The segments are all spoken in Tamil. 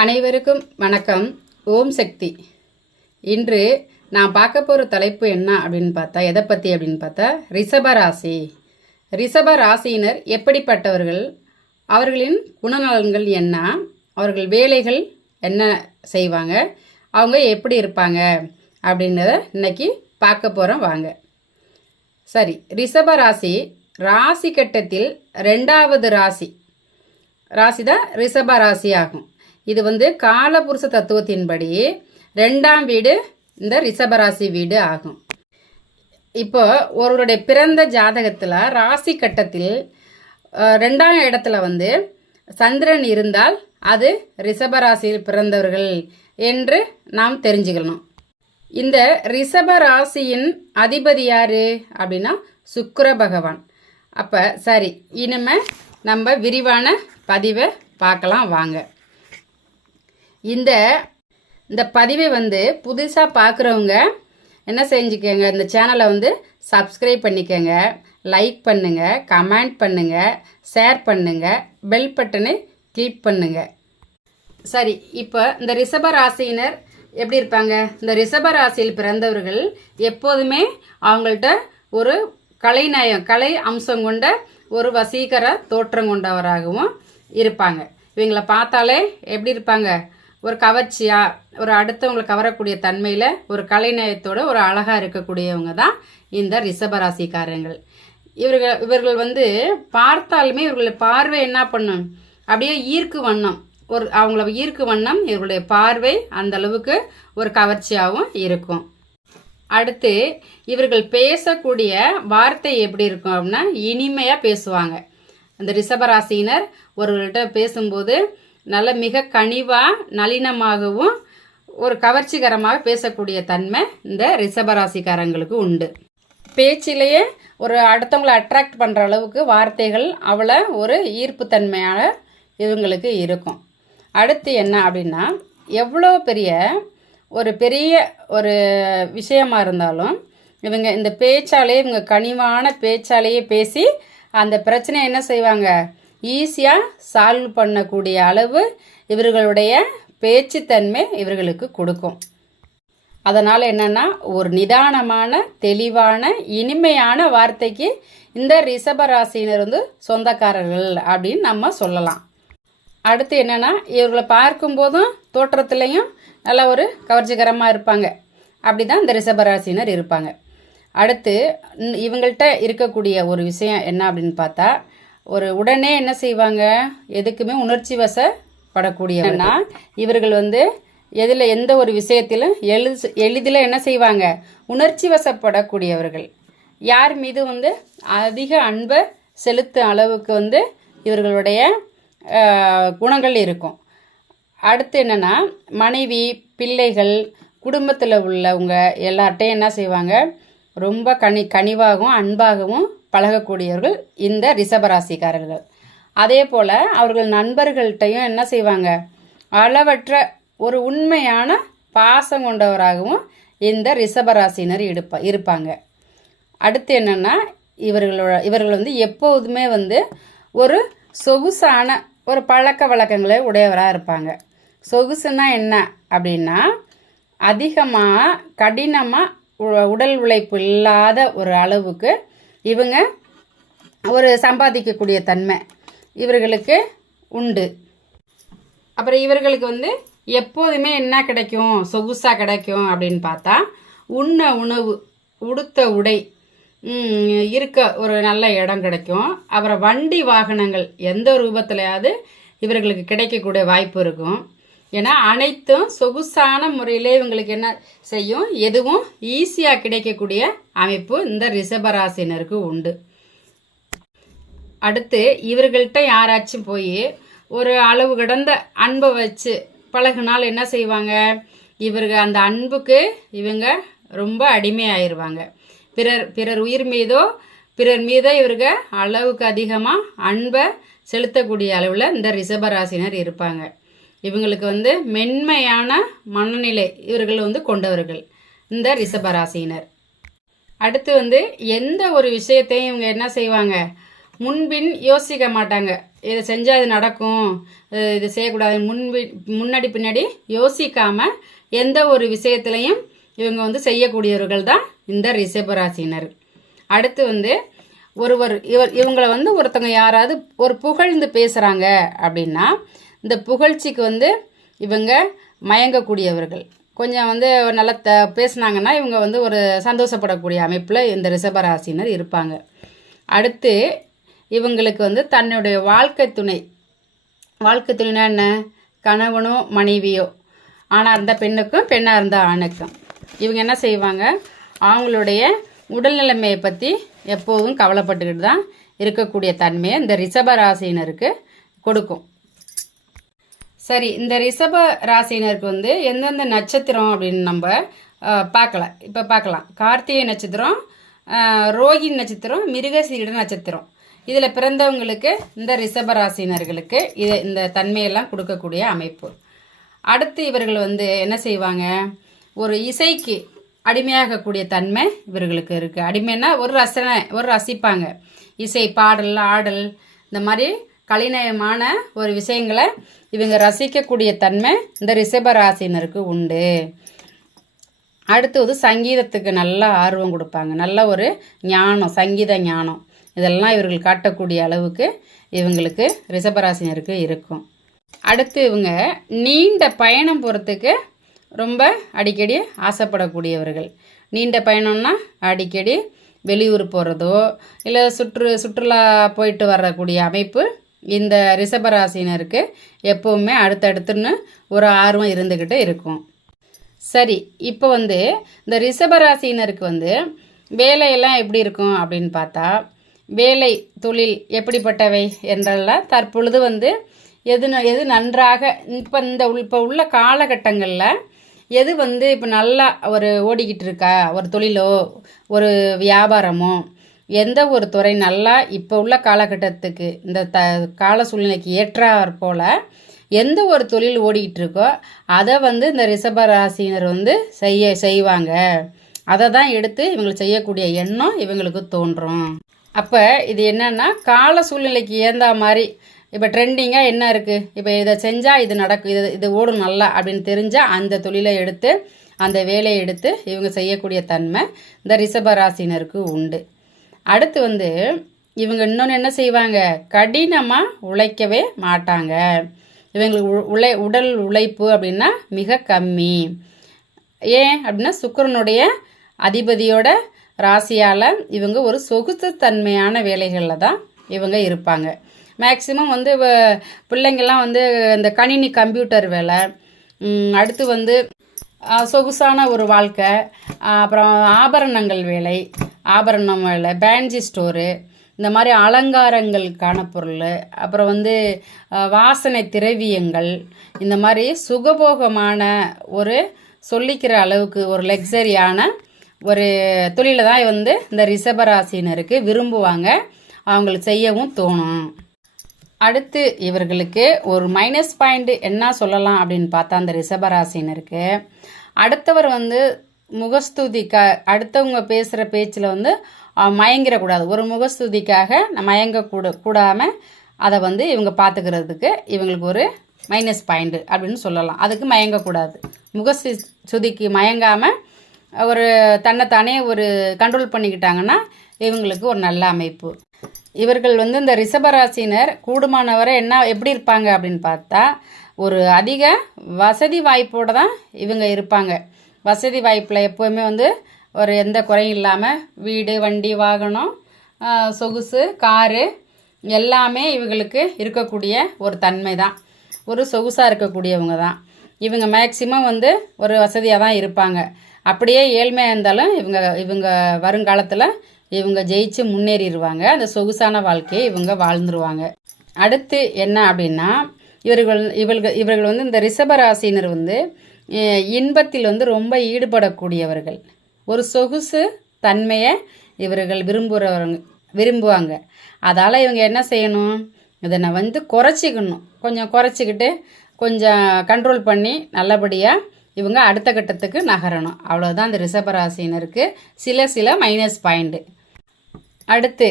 அனைவருக்கும் வணக்கம். ஓம் சக்தி. இன்று நான் பார்க்க போகிற தலைப்பு என்ன அப்படின்னு பார்த்தா எதை பற்றி அப்படின்னு பார்த்தா ரிஷப ராசி. ரிஷப ராசியினர் எப்படிப்பட்டவர்கள்? அவர்களின் குணநலன்கள் என்ன? அவர்கள் வேலைகள் என்ன செய்வாங்க? அவங்க எப்படி இருப்பாங்க? அப்படின்றத இன்னைக்கு பார்க்க போகிறோம் வாங்க. சரி ரிஷப ராசி ராசி கட்டத்தில் ரெண்டாவது ராசி. ராசி தான் ரிஷப ராசி ஆகும் இது வந்து காலபுருஷ தத்துவத்தின்படி ரெண்டாம் வீடு இந்த ரிஷபராசி வீடு ஆகும். இப்போ ஒருவருடைய பிறந்த ஜாதகத்தில் ராசி கட்டத்தில் ரெண்டாம் இடத்துல வந்து சந்திரன் இருந்தால் அது ரிஷபராசியில் பிறந்தவர்கள் என்று நாம் தெரிஞ்சுக்கணும். இந்த ரிஷப ராசியின் அதிபதி யாரு அப்படின்னா சுக்கர பகவான். அப்போ சரி இனிமே நம்ம விரிவான பதிவை பார்க்கலாம் வாங்க. இந்த இந்த பதிவை வந்து புதுசாக பார்க்குறவங்க என்ன செஞ்சுக்கோங்க இந்த சேனலை வந்து சப்ஸ்கிரைப் பண்ணிக்கோங்க லைக் பண்ணுங்கள் கமெண்ட் பண்ணுங்கள் ஷேர் பண்ணுங்கள் பெல் பட்டனை கிளிக் பண்ணுங்க. சரி இப்போ இந்த ரிஷப ராசியினர் எப்படி இருப்பாங்க? இந்த ரிஷப ராசியில் பிறந்தவர்கள் எப்போதுமே அவங்கள்ட்ட ஒரு கலைநயம் கலை அம்சம் கொண்ட ஒரு வசீகர தோற்றம் கொண்டவராகவும் இருப்பாங்க. இவங்களை பார்த்தாலே எப்படி இருப்பாங்க? ஒரு கவர்ச்சியாக ஒரு அடுத்தவங்களை கவரக்கூடிய தன்மையில் ஒரு கலைநயத்தோட ஒரு அழகாக இருக்கக்கூடியவங்க தான் இந்த ரிஷபராசிக்காரங்கள் இவர்கள் இவர்கள் வந்து பார்த்தாலுமே இவர்களுடைய பார்வை என்ன பண்ணும்? அப்படியே ஈர்க்கு வண்ணம். ஒரு அவங்கள ஈர்க்கு வண்ணம் இவர்களுடைய பார்வை அந்த அளவுக்கு ஒரு கவர்ச்சியாகவும் இருக்கும். அடுத்து இவர்கள் பேசக்கூடிய வார்த்தை எப்படி இருக்கும் அப்படின்னா இனிமையாக பேசுவாங்க. அந்த ரிஷபராசினர் ஒருவர்கிட்ட பேசும்போது நல்ல மிக கனிவாக நளினமாகவும் ஒரு கவர்ச்சிகரமாக பேசக்கூடிய தன்மை இந்த ரிஷபராசிக்காரங்களுக்கு உண்டு. பேச்சிலேயே ஒரு அடுத்தவங்களை அட்ராக்ட் பண்ணுற அளவுக்கு வார்த்தைகள் அவ்வளோ ஒரு ஈர்ப்புத்தன்மையான இவங்களுக்கு இருக்கும். அடுத்து என்ன அப்படின்னா எவ்வளோ பெரிய ஒரு பெரிய ஒரு விஷயமாக இருந்தாலும் இவங்க இந்த பேச்சாலே இவங்க கனிவான பேச்சாலேயே பேசி அந்த பிரச்சனையை என்ன செய்வாங்க? ஈஸியாக சால்வ் பண்ணக்கூடிய அளவு இவர்களுடைய பேச்சுத்தன்மை இவர்களுக்கு கொடுக்கும். அதனால் என்னென்னா ஒரு நிதானமான தெளிவான இனிமையான வார்த்தைக்கு இந்த ரிஷபராசினர் வந்து சொந்தக்காரர்கள் அப்படின்னு நம்ம சொல்லலாம். அடுத்து என்னென்னா இவர்களை பார்க்கும்போதும் தோற்றத்துலேயும் நல்ல ஒரு கவர்ச்சிகரமாக இருப்பாங்க. அப்படி தான் இந்த ரிஷபராசினர் இருப்பாங்க. அடுத்து இவங்கள்ட்ட இருக்கக்கூடிய ஒரு விஷயம் என்ன அப்படின்னு பார்த்தா ஒரு உடனே என்ன செய்வாங்க? எதுக்குமே உணர்ச்சி வசப்படக்கூடியவனா இவர்கள் வந்து எதில் எந்த ஒரு விஷயத்திலும் எழு எளிதில் என்ன செய்வாங்க? உணர்ச்சி வசப்படக்கூடியவர்கள். யார் மீது வந்து அதிக அன்பை செலுத்தும் அளவுக்கு வந்து இவர்களுடைய குணங்கள் இருக்கும். அடுத்து என்னன்னா மனைவி பிள்ளைகள் குடும்பத்தில் உள்ளவங்க எல்லார்ட்டையும் என்ன செய்வாங்க? ரொம்ப கனி கனிவாகவும் அன்பாகவும் பழகக்கூடியவர்கள் இந்த ரிஷபராசிக்காரர்கள். அதே போல் அவர்கள் நண்பர்கள்ட்டையும் என்ன செய்வாங்க? அளவற்ற ஒரு உண்மையான பாசம் கொண்டவராகவும் இந்த ரிஷபராசினர் இருப்பா இருப்பாங்க. அடுத்து என்னென்னா இவர்களோட இவர்கள் வந்து எப்போதுமே வந்து ஒரு சொகுசான ஒரு பழக்க வழக்கங்களை உடையவராக இருப்பாங்க. சொகுசுனா என்ன அப்படின்னா அதிகமாக கடினமாக உடல் உழைப்பு இல்லாத ஒரு அளவுக்கு இவங்க ஒரு சம்பாதிக்கக்கூடிய தன்மை இவர்களுக்கு உண்டு. அப்புறம் இவர்களுக்கு வந்து எப்போதுமே என்ன கிடைக்கும்? சொகுசாக கிடைக்கும் அப்படின்னு பார்த்தா உண்ண உணவு உடுத்த உடை இருக்க ஒரு நல்ல இடம் கிடைக்கும். அப்புறம் வண்டி வாகனங்கள் எந்த ரூபத்திலையாவது இவர்களுக்கு கிடைக்கக்கூடிய வாய்ப்பு இருக்கும். ஏன்னா அனைத்தும் சொகுசான முறையில் இவங்களுக்கு என்ன செய்யும்? எதுவும் ஈஸியாக கிடைக்கக்கூடிய அமைப்பு இந்த ரிஷபராசினருக்கு உண்டு. அடுத்து இவர்கள்ட்ட யாராச்சும் போய் ஒரு அளவு கடந்த அன்பை வச்சு பழகுனால் என்ன செய்வாங்க? இவருக்கு அந்த அன்புக்கு இவங்க ரொம்ப அடிமையாயிருவாங்க. பிறர் பிறர் உயிர் மீதோ பிறர் மீதோ இவங்க அளவுக்கு அதிகமாக அன்பை செலுத்தக்கூடிய அளவில் இந்த ரிஷபராசினர் இருப்பாங்க. இவங்களுக்கு வந்து மென்மையான மனநிலை இவர்கள் வந்து கொண்டவர்கள். இந்த ரிஷபராசினர் அடுத்து வந்து எந்த ஒரு விஷயத்தையும் இவங்க என்ன செய்வாங்க? முன்பின் யோசிக்க மாட்டாங்க. இதை செஞ்சால் இது நடக்கும். இது- செய்யக்கூடாது. முன் முன்னாடி பின்னாடி யோசிக்காமல் எந்த ஒரு விஷயத்துலையும் இவங்க வந்து செய்யக்கூடியவர்கள் தான் இந்த ரிஷபராசினர் அடுத்து வந்து ஒருவர் இவர் இவங்களை வந்து ஒருத்தவங்க யாராவது ஒரு புகழ்ந்து பேசுகிறாங்க அப்படின்னா இந்த புகழ்ச்சிக்கு வந்து இவங்க மயங்கக்கூடியவர்கள். கொஞ்சம் வந்து நல்லா த பேசுனாங்கன்னா இவங்க வந்து ஒரு சந்தோஷப்படக்கூடிய அமைப்பில் இந்த ரிஷபராசினர் இருப்பாங்க. அடுத்து இவங்களுக்கு வந்து தன்னுடைய வாழ்க்கை துணை. வாழ்க்கை துணைனா என்ன? கணவனோ மனைவியோ. ஆணாக இருந்தால் பெண்ணுக்கும் பெண்ணாக இருந்தால் ஆணுக்கும். இவங்க என்ன செய்வாங்க? அவங்களுடைய உடல்நிலைமையை பற்றி எப்போதும் கவலைப்பட்டுக்கிட்டு தான் இருக்கக்கூடிய தன்மையை இந்த ரிஷபராசினருக்கு கொடுக்கும். சரி இந்த ரிஷப ராசியினருக்கு வந்து எந்தெந்த நட்சத்திரம் அப்படின்னு நம்ம பார்க்கலாம் இப்போ பார்க்கலாம். கார்த்திகை நட்சத்திரம் ரோஹி நட்சத்திரம் மிருகசீட நட்சத்திரம். இதில் பிறந்தவங்களுக்கு இந்த ரிஷப ராசினர்களுக்கு இது இந்த தன்மையெல்லாம் கொடுக்கக்கூடிய அமைப்பு. அடுத்து இவர்கள் வந்து என்ன செய்வாங்க? ஒரு இசைக்கு அடிமையாகக்கூடிய தன்மை இவர்களுக்கு இருக்குது அடிமைன்னா ஒரு ரசனை ஒரு ரசிப்பாங்க. இசை பாடல் ஆடல் இந்த மாதிரி கலைநயமான ஒரு விஷயங்களை இவங்க ரசிக்கக்கூடிய தன்மை இந்த ரிஷபராசினருக்கு உண்டு. அடுத்தது சங்கீதத்துக்கு நல்ல ஆர்வம் கொடுப்பாங்க. நல்ல ஒரு ஞானம் சங்கீத ஞானம். இதெல்லாம் இவர்கள் காட்டக்கூடிய அளவுக்கு இவங்களுக்கு ரிஷபராசினருக்கு இருக்கும். அடுத்து இவங்க நீண்ட பயணம் போகிறதுக்கு ரொம்ப அடிக்கடி ஆசைப்படக்கூடியவர்கள். நீண்ட பயணம்னா அடிக்கடி வெளியூர் போகிறதோ இல்லை சுற்று சுற்றுலா போயிட்டு வரக்கூடிய அமைப்பு இந்த ரிஷபராசினருக்கு எப்போவுமே அடுத்தடுத்துன்னு ஒரு ஆர்வம் இருந்துக்கிட்டு இருக்கும். சரி இப்போ வந்து இந்த ரிஷபராசினருக்கு வந்து வேலையெல்லாம் எப்படி இருக்கும் அப்படின்னு பார்த்தா வேலை தொழில் எப்படிப்பட்டவை என்றெல்லாம் தற்பொழுது வந்து எது ந- எது நன்றாக இப்போ இந்த இப்போ உள்ள காலகட்டங்களில் எது வந்து இப்போ நல்லா ஒரு ஓடிக்கிட்டு இருக்கா? ஒரு தொழிலோ ஒரு வியாபாரமோ எந்த ஒரு துறை நல்லா இப்போ உள்ள காலகட்டத்துக்கு இந்த த கால சூழ்நிலைக்கு ஏற்றாற் போல் எந்த ஒரு தொழில் ஓடிக்கிட்டு இருக்கோ அதை வந்து இந்த ரிஷப ராசியினர் வந்து செய்ய செய்வாங்க. அதை தான் எடுத்து இவங்களுக்கு செய்யக்கூடிய எண்ணம் இவங்களுக்கு தோன்றும். அப்போ இது என்னென்னா கால சூழ்நிலைக்கு ஏந்த மாதிரி இப்போ ட்ரெண்டிங்காக என்ன இருக்குது இப்போ இதை செஞ்சால் இது நடக்கும் இது இது ஓடும் நல்லா அப்படின்னு தெரிஞ்சால் அந்த தொழிலை எடுத்து அந்த வேலையை எடுத்து இவங்க செய்யக்கூடிய தன்மை இந்த ரிஷப ராசினருக்கு உண்டு. அடுத்து வந்து இவங்க இன்னொன்று என்ன செய்வாங்க? கடினமாக உழைக்கவே மாட்டாங்க. இவங்களுக்கு உ- உழை உடல் உழைப்பு அப்படின்னா மிக கம்மி. ஏன் அப்படின்னா சுக்கரனுடைய அதிபதியோட ராசியால் இவங்க ஒரு சொகுசுத்தன்மையான வேலைகளில் தான் இவங்க இருப்பாங்க. மேக்சிமம் வந்து வ- பிள்ளைங்கள்லாம் வந்து இந்த கணினி கம்ப்யூட்டர் வேலை அடுத்து வந்து சொகுசான ஒரு வாழ்க்கை அப்புறம் ஆபரணங்கள் வேலை ஆபரணம் வேலை பேன்ஜி ஸ்டோரு இந்த மாதிரி அலங்காரங்களுக்கான பொருள் அப்புறம் வந்து வாசனை திரவியங்கள் இந்த மாதிரி சுகபோகமான ஒரு சொல்லிக்கிற அளவுக்கு ஒரு லக்ஸரியான ஒரு தொழிலை தான் வந்து இந்த ரிஷபராசினருக்கு விரும்புவாங்க. அவங்களுக்கு செய்யவும் தோணும். அடுத்து இவர்களுக்கு ஒரு மைனஸ் பாயிண்ட் என்ன சொல்லலாம் அப்படின்னு பார்த்தா அந்த ரிஷபராசினருக்கு. அடுத்தவர் வந்து முகஸ்துதிக்காக அடுத்தவங்க பேசுகிற பேச்சில் வந்து மயங்கிடக்கூடாது. ஒரு முகஸ்துதிக்காக மயங்க கூட கூடாமல் அதை வந்து இவங்க பார்த்துக்கிறதுக்கு இவங்களுக்கு ஒரு மைனஸ் பாயிண்ட்டு அப்படின்னு சொல்லலாம். அதுக்கு மயங்கக்கூடாது. முகஸ்து சுதிக்கு மயங்காமல் ஒரு தன்னைத்தானே ஒரு கண்ட்ரோல் பண்ணிக்கிட்டாங்கன்னா இவங்களுக்கு ஒரு நல்ல அமைப்பு. இவர்கள் வந்து இந்த ரிஷபராசினர் கூடுமானவரை என்ன எப்படி இருப்பாங்க அப்படின்னு பார்த்தா ஒரு அதிக வசதி வாய்ப்போடு தான் இவங்க இருப்பாங்க. வசதி வாய்ப்பில் எப்போவுமே வந்து ஒரு எந்த குறையும் இல்லாமல் வீடு வண்டி வாகனம் சொகுசு காரு எல்லாமே இவங்களுக்கு இருக்கக்கூடிய ஒரு தன்மை தான் ஒரு சொகுசாக இருக்கக்கூடியவங்க தான். இவங்க மேக்சிமம் வந்து ஒரு வசதியாக தான் இருப்பாங்க. அப்படியே ஏழ்மையாக இருந்தாலும் இவங்க இவங்க வருங்காலத்தில் இவங்க ஜெயிச்சு முன்னேறிடுவாங்க அந்த சொகுசான வாழ்க்கையை இவங்க வாழ்ந்துருவாங்க. அடுத்து என்ன அப்படின்னா இவர்கள் இவர்கள் இவர்கள் வந்து இந்த ரிஷபராசினர் வந்து இன்பத்தில் வந்து ரொம்ப ஈடுபடக்கூடியவர்கள். ஒரு சொகுசு தன்மையை இவர்கள் விரும்புகிறவங்க விரும்புவாங்க. அதால் இவங்க என்ன செய்யணும்? இதனை வந்து குறைச்சிக்கணும். கொஞ்சம் குறைச்சிக்கிட்டு கொஞ்சம் கண்ட்ரோல் பண்ணி நல்லபடியாக இவங்க அடுத்த கட்டத்துக்கு நகரணும். அவ்வளோதான் இந்த ரிஷபராசினருக்கு. சில சில மைனஸ் பாயிண்ட்டு அடுத்து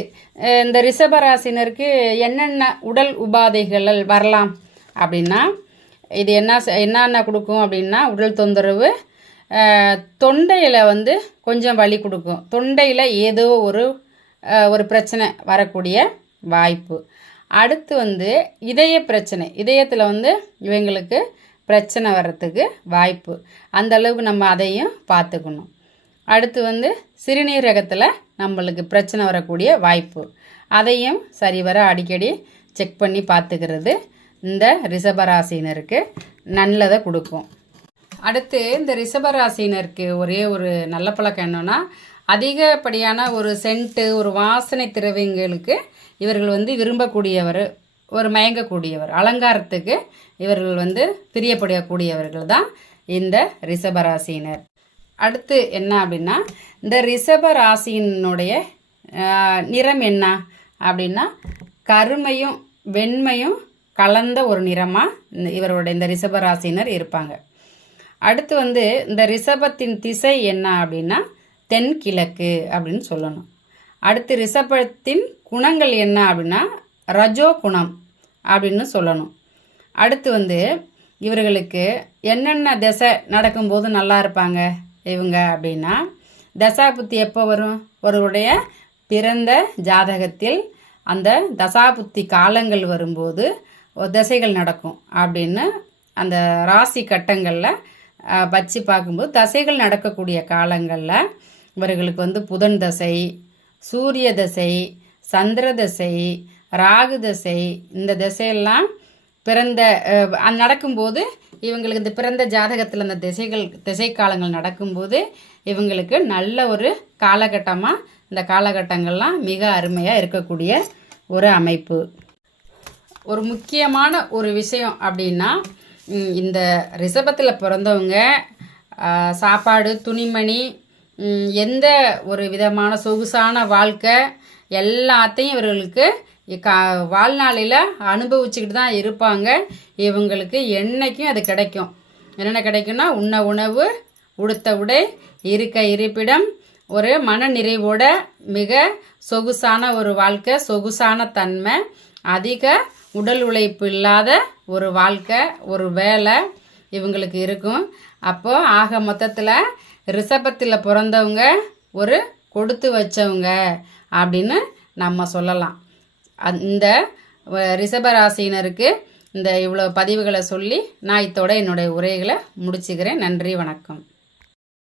இந்த ரிஷபராசினருக்கு என்னென்ன உடல் உபாதைகள் வரலாம் அப்படின்னா இது என்ன என்னென்ன கொடுக்கும் அப்படின்னா உடல் தொந்தரவு தொண்டையில் வந்து கொஞ்சம் வலி கொடுக்கும். தொண்டையில் ஏதோ ஒரு ஒரு பிரச்சனை வரக்கூடிய வாய்ப்பு. அடுத்து வந்து இதய பிரச்சனை. இதயத்தில் வந்து இவங்களுக்கு பிரச்சனை வர்றதுக்கு வாய்ப்பு. அந்த அளவுக்கு நம்ம அதையும் பார்த்துக்கணும். அடுத்து வந்து சிறுநீரகத்தில் நம்மளுக்கு பிரச்சனை வரக்கூடிய வாய்ப்பு. அதையும் சரிவர அடிக்கடி செக் பண்ணி பார்த்துக்கிறது. இந்த ரிஷபராசினருக்கு நல்லதை கொடுக்கும். அடுத்து இந்த ரிஷபராசினருக்கு ஒரே ஒரு நல்ல பழக்கம் என்னன்னா அதிகப்படியான ஒரு சென்ட்டு ஒரு வாசனை திரவியங்களுக்கு இவர்கள் வந்து விரும்பக்கூடியவர் ஒரு மயங்கக்கூடியவர் அலங்காரத்துக்கு இவர்கள் வந்து பிரியப்படக்கூடியவர்கள் தான் இந்த ரிஷபராசினர். அடுத்து என்ன அப்படின்னா இந்த ரிஷபராசியினுடைய நிறம் என்ன அப்படின்னா கருமையும் வெண்மையும் கலந்த ஒரு நிறமாக இவருடைய இந்த ரிஷபராசியினர் இருப்பாங்க. அடுத்து வந்து இந்த ரிஷபத்தின் திசை என்ன அப்படின்னா தென்கிழக்கு அப்படின்னு சொல்லணும். அடுத்து ரிஷபத்தின் குணங்கள் என்ன அப்படின்னா ரஜோ குணம் அப்படின்னு சொல்லணும். அடுத்து வந்து இவர்களுக்கு என்னென்ன திசை நடக்கும்போது நல்லா இருப்பாங்க இவங்க அப்படின்னா தசாபுத்தி எப்போ வரும்? ஒருவருடைய பிறந்த ஜாதகத்தில் அந்த தசாபுத்தி காலங்கள் வரும்போது திசைகள் நடக்கும் அப்படின்னு அந்த ராசி கட்டங்களில் வச்சு பார்க்கும்போது தசைகள் நடக்கக்கூடிய காலங்களில் இவர்களுக்கு வந்து புதன் தசை சூரிய தசை சந்திர தசை ராகு தசை இந்த திசையெல்லாம் பிறந்த அது நடக்கும்போது இவங்களுக்கு இந்த பிறந்த ஜாதகத்தில் அந்த திசைகள் திசை காலங்கள் நடக்கும்போது இவங்களுக்கு நல்ல ஒரு காலகட்டமாக இந்த காலகட்டங்கள்லாம் மிக அருமையாக இருக்கக்கூடிய ஒரு அமைப்பு. ஒரு முக்கியமான ஒரு விஷயம் அப்படின்னா இந்த ரிஷபத்தில் பிறந்தவங்க சாப்பாடு துணிமணி எந்த ஒரு விதமான சொகுசான வாழ்க்கை எல்லாத்தையும் இவர்களுக்கு கா வாழ்நாளில் அனுபவிச்சுக்கிட்டு தான் இருப்பாங்க. இவங்களுக்கு என்றைக்கும் அது கிடைக்கும். என்னென்ன கிடைக்கும்னா உண்ண உணவு உடுத்த உடை இருக்க இருப்பிடம் ஒரு மன நிறைவோட மிக சொகுசான ஒரு வாழ்க்கை சொகுசான தன்மை அதிக உடல் உழைப்பு இல்லாத ஒரு வாழ்க்கை ஒரு வேலை இவங்களுக்கு இருக்கும். அப்போது ஆக மொத்தத்தில் ரிஷபத்தில் பிறந்தவங்க ஒரு கொடுத்து வச்சவங்க அப்படின்னு நம்ம சொல்லலாம். அந்த இந்த ரிஷபராசினருக்கு இந்த இவ்வளோ பதிவுகளை சொல்லி நான் இத்தோட என்னுடைய உரைகளை முடிச்சுக்கிறேன். நன்றி வணக்கம்.